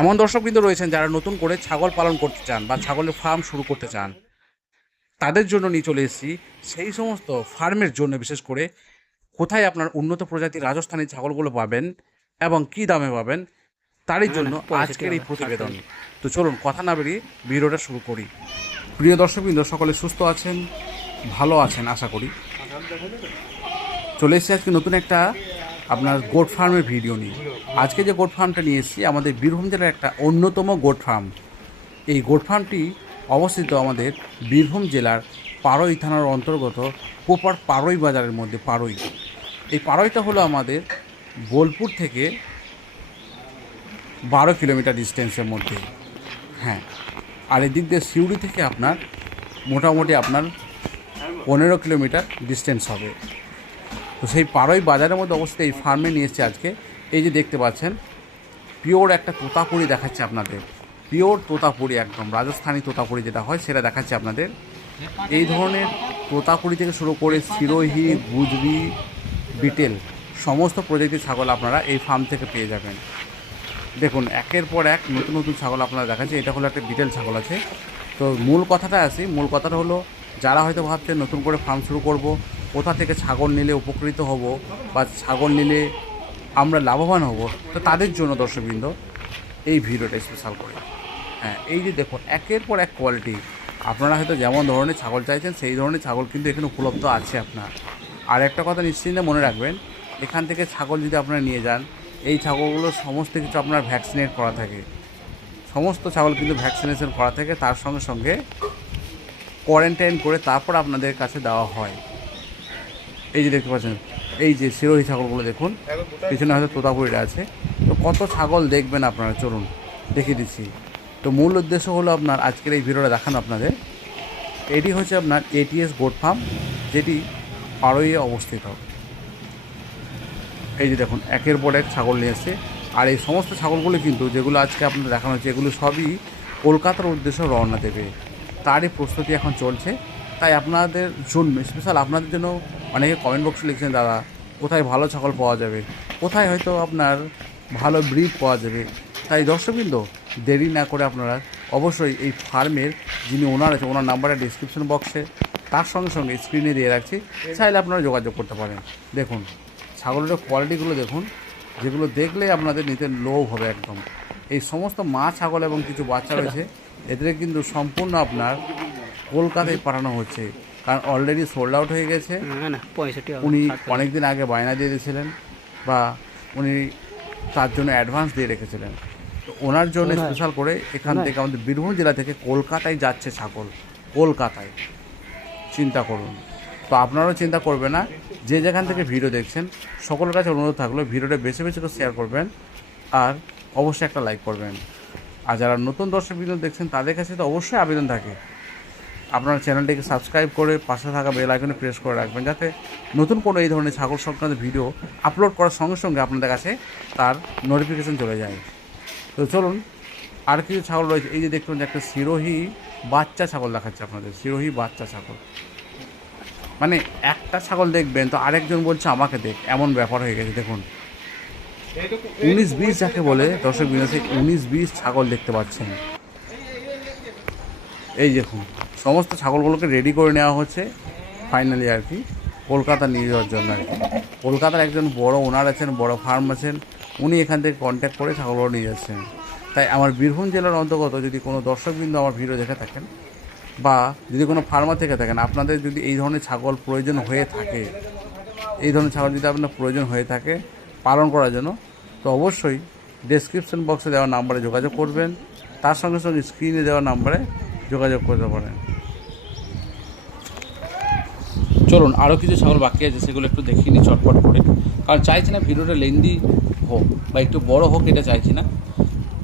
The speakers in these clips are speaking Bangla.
এমন দর্শকবৃন্দ রয়েছেন যারা নতুন করে ছাগল পালন করতে চান বা ছাগলের ফার্ম শুরু করতে চান। তাদের জন্য নিয়ে চলে এসেছি সেই সমস্ত ফার্মের জন্য বিশেষ করে কোথায় আপনার উন্নত প্রজাতির রাজস্থানী ছাগলগুলো পাবেন এবং কী দামে পাবেন তারই জন্য আজকের এই প্রতিবেদন। তো চলুন কথা না বেরিয়ে ভিডিওটা শুরু করি। প্রিয় দর্শকবৃন্দ সকলে সুস্থ আছেন ভালো আছেন আশা করি। চলে এসেছি আজকে নতুন একটা আপনার গোট ফার্মের ভিডিও নিয়ে। আজকে যে গোট ফার্মটা নিয়ে এসেছি, আমাদের বীরভূম জেলার একটা অন্যতম গোট ফার্ম। এই গোট ফার্মটি অবস্থিত আমাদের বীরভূম জেলার পাড়ই থানার অন্তর্গত পোপার পাড়ই বাজারের মধ্যে পাড়ই এই পাড়ইটা হলো আমাদের বোলপুর থেকে বারো কিলোমিটার ডিস্টেন্সের মধ্যে। হ্যাঁ আর এদিক দিয়ে সিউড়ি থেকে আপনার মোটামুটি আপনার পনেরো কিলোমিটার ডিস্টেন্স হবে। তো সেই পাড়ই বাজারের মধ্যে অবস্থিত এই ফার্মে নিয়ে এসেছে আজকে। এই যে দেখতে পাচ্ছেন পিওর একটা তোতাপুরি দেখাচ্ছে আপনাদের। পিওর তোতাপুরি একদম, রাজস্থানী তোতাপুরি যেটা হয় সেটা দেখাচ্ছে আপনাদের। এই ধরনের তোতাপুরি থেকে শুরু করে সিরোহি গুজরি বিটেল, সমস্ত প্রজাতির ছাগল আপনারা এই ফার্ম থেকে পেয়ে যাবেন। দেখুন, একের পর এক নতুন নতুন ছাগল আপনারা দেখাচ্ছে। এটা হলো একটা বিটেল ছাগল আছে। তো মূল কথাটা আসি। মূল কথাটা হলো, যারা হয়তো ভাবছেন নতুন করে ফার্ম শুরু করব কোথা থেকে ছাগল নিলে উপকৃত হব বা ছাগল নিলে আমরা লাভবান হব, তো তাদের জন্য দর্শকবৃন্দ এই ভিডিওটা স্পেশাল করে। হ্যাঁ এই যে দেখুন, একের পর এক কোয়ালিটি আপনারা হয়তো যেমন ধরনের ছাগল চাইছেন, সেই ধরনের ছাগল কিন্তু এখানে উপলব্ধ আছে আপনার। আর একটা কথা নিশ্চিন্তে মনে রাখবেন, এখান থেকে ছাগল যদি আপনারা নিয়ে যান, এই ছাগলগুলো সমস্ত কিছু আপনার ভ্যাকসিনেট করা থাকে। সমস্ত ছাগল কিন্তু ভ্যাকসিনেশন করা থাকে, তার সঙ্গে সঙ্গে কোয়ারেন্টাইন করে তারপর আপনাদের কাছে দেওয়া হয়। এই যে দেখতে পাচ্ছেন, এই যে সিরোহি ছাগলগুলো দেখুন, পিছনে হয়তো তোতাপুরিটা আছে। তো কত ছাগল দেখবেন আপনারা? চলুন, দেখিয়ে দিচ্ছি। তো মূল উদ্দেশ্য হলো আপনার আজকের এই ভিডিওটা দেখানো আপনাদের। এটি হচ্ছে আপনার এটিএস গোট ফার্ম যেটি পাড়ইয়ে অবস্থিত। এই যে দেখুন, একের পর এক ছাগল নিয়ে এসছে। আর এই সমস্ত ছাগলগুলো কিন্তু, যেগুলো আজকে আপনার দেখানো হচ্ছে এগুলো সবই কলকাতার উদ্দেশ্যে রওনা দেবে। তারই প্রস্তুতি এখন চলছে। তাই আপনাদের জন্য স্পেশাল আপনাদের জন্য অনেকে কমেন্ট বক্সে লিখছেন, দাদা, কোথায় ভালো ছাগল পাওয়া যাবে? কোথায় হয়তো আপনার ভালো ব্রিড পাওয়া যাবে? তাই দর্শকবৃন্দ, দেরি না করে আপনারা অবশ্যই এই ফার্মের যিনি ওনার আছে, ওনার নাম্বারটা ডিসক্রিপশন বক্সে তার সঙ্গে সঙ্গে স্ক্রিনে দিয়ে রাখছি। চাইলে আপনারা যোগাযোগ করতে পারেন। দেখুন, ছাগলের কোয়ালিটিগুলো দেখুন, যেগুলো দেখলে আপনাদের নিতে লোভ হবে একদম। এই সমস্ত মা ছাগল এবং কিছু বাচ্চা রয়েছে, এদের কিন্তু সম্পূর্ণ আপনার কলকাতায় পাঠানো হচ্ছে। কারণ অলরেডি সোল্ড আউট হয়ে গেছে। উনি। অনেক দিন আগে বায়না দিয়ে দিয়েছিলেন বা উনি তার জন্য অ্যাডভান্স দিয়ে রেখেছিলেন। তো ওনার জন্য স্পেশাল করে এখান থেকে আমাদের বীরভূম জেলা থেকে কলকাতায় যাচ্ছে ছাগল। কলকাতায়। চিন্তা করুন। তো আপনারাও চিন্তা করবেন না। যে যেখান থেকে ভিডিও দেখছেন সকলের কাছে অনুরোধ থাকল ভিডিওটা বেশি বেশি করে শেয়ার করবেন আর অবশ্যই একটা লাইক করবেন। আর যারা নতুন দর্শক ভিডিও দেখছেন তাদের কাছে তো অবশ্যই আবেদন থাকে। আপনার চ্যানেলটিকে সাবস্ক্রাইব করে পাশে থাকা বেল আইকনে প্রেস করে রাখবেন যাতে নতুন কোনো এই ধরনের ছাগল সংক্রান্ত ভিডিও আপলোড করার সঙ্গে সঙ্গে আপনাদের কাছে তার নোটিফিকেশান চলে যায়। তো চলুন, আর কিছু ছাগল রয়েছে। এই যে দেখুন যে একটা সিরোহি বাচ্চা ছাগল দেখাচ্ছে আপনাদের। সিরোহি বাচ্চা ছাগল। মানে একটা ছাগল দেখবেন তো আরেকজন বলছে, আমাকে দেখ। এমন ব্যাপার হয়ে গেছে, দেখুন। উনিশ বিশ যাকে বলে, দর্শক বিনাশে উনিশ বিশ ছাগল দেখতে পাচ্ছেন। এই দেখুন। সমস্ত ছাগলগুলোকে রেডি করে নেওয়া হচ্ছে ফাইনালি আর কি। কলকাতা নিয়ে যাওয়ার জন্য আর কি। কলকাতার একজন বড় ওনার আছেন, বড় ফার্ম আছেন, উনি এখান থেকে কন্ট্যাক্ট করে ছাগলগুলো নিয়ে যাচ্ছেন। তাই আমার বীরভূম জেলার অন্তর্গত যদি কোনো দর্শকবৃন্দ আমার ভিডিও দেখে থাকেন, বা যদি কোনো ফার্মার থেকে থাকেন, আপনাদের যদি এই ধরনের ছাগল প্রয়োজন হয়ে থাকে, এই ধরনের ছাগল যদি আপনার প্রয়োজন হয়ে থাকে পালন করার জন্য, তো অবশ্যই ডেসক্রিপশন বক্সে দেওয়া নাম্বারে যোগাযোগ করবেন। তার সঙ্গে সঙ্গে স্ক্রিনে দেওয়া নাম্বারে যোগাযোগ করতে পারেন। চলুন আরও কিছু ছাগল বাকি আছে, সেগুলো একটু দেখিয়ে নিই চটপট করে। কারণ চাইছি না ভিডিওটা লেন্দি হোক, বা একটু বড় হোক, এটা চাইছি না।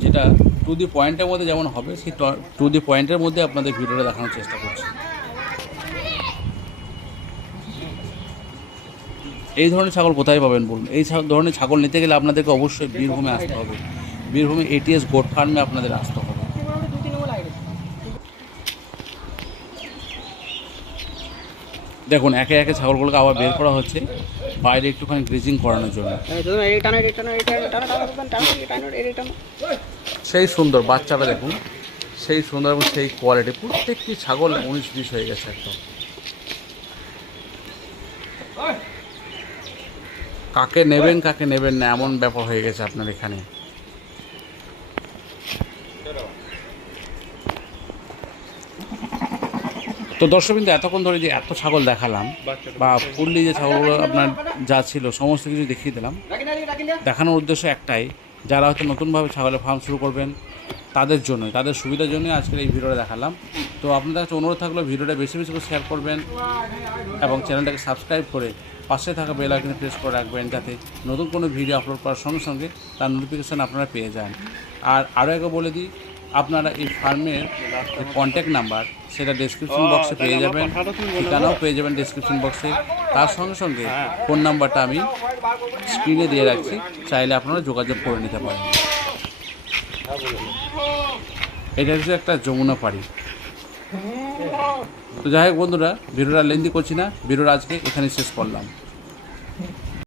যেটা টু দি পয়েন্টের মধ্যে যেমন হবে, সেই টু দি পয়েন্টের মধ্যে আপনাদের ভিডিওটা দেখানোর চেষ্টা করছি। এই ধরনের ছাগল কোথায় পাবেন বলুন? এই ধরনের ছাগল নিতে গেলে আপনাদেরকে অবশ্যই বীরভূমে আসতে হবে। বীরভূমে এটিএস গোট ফার্মে আপনাদের আসতে হবে। দেখুন একে একে ছাগলগুলোকে আবার বের করা হচ্ছে। বাইরে একটুখানি গ্রিজিং করানোর জন্য। এই ধরুন এই টানো এই টানো এই টানো টানো টানো টানো টানো এই টানো এই টানো। সেই সুন্দর বাচ্চাটা দেখুন সেই সুন্দর এবং সেই কোয়ালিটি প্রত্যেকটি ছাগল উনিশ বিশ হয়ে গেছে একদম। কাকে নেবেন কাকে নেবেন না এমন ব্যাপার হয়ে গেছে আপনার এখানে। তো দর্শকবিন্দু, এতক্ষণ ধরে যে এত ছাগল দেখালাম বা ফুললি যে ছাগলগুলো আপনার যা ছিল, সমস্ত কিছু দেখিয়ে দিলাম। দেখানোর উদ্দেশ্য একটাই, যারা হয়তো নতুনভাবে ছাগলের ফার্ম শুরু করবেন, তাদের জন্যই, তাদের সুবিধার জন্যই আজকের এই ভিডিওটা দেখালাম। তো আপনাদের কাছে অনুরোধ থাকল, ভিডিওটা বেশি বেশি করে শেয়ার করবেন এবং চ্যানেলটাকে সাবস্ক্রাইব করে পাশে থাকা বেল আইকনে প্রেস করে রাখবেন, যাতে নতুন কোনো ভিডিও আপলোড করার সঙ্গে সঙ্গে তার নোটিফিকেশান আপনারা পেয়ে যান। আর আরও একবার বলে দিই আপনারা এই ফার্মের কন্ট্যাক্ট নাম্বার সেটা ডেসক্রিপশন বক্সে পেয়ে যাবেন। ঠিকানাও পেয়ে যাবেন ডেসক্রিপশন বক্সে তার সঙ্গে সঙ্গে ফোন নাম্বারটা আমি স্ক্রিনে দিয়ে রাখছি। চাইলে আপনারা যোগাযোগ করে নিতে পারেন। এটা হচ্ছে একটা যমুনা পাড়ি। তো যাই হোক বন্ধুরা ভিডিওটা লেন্দি করছি না। ভিডিওটা আজকে এখানে শেষ করলাম।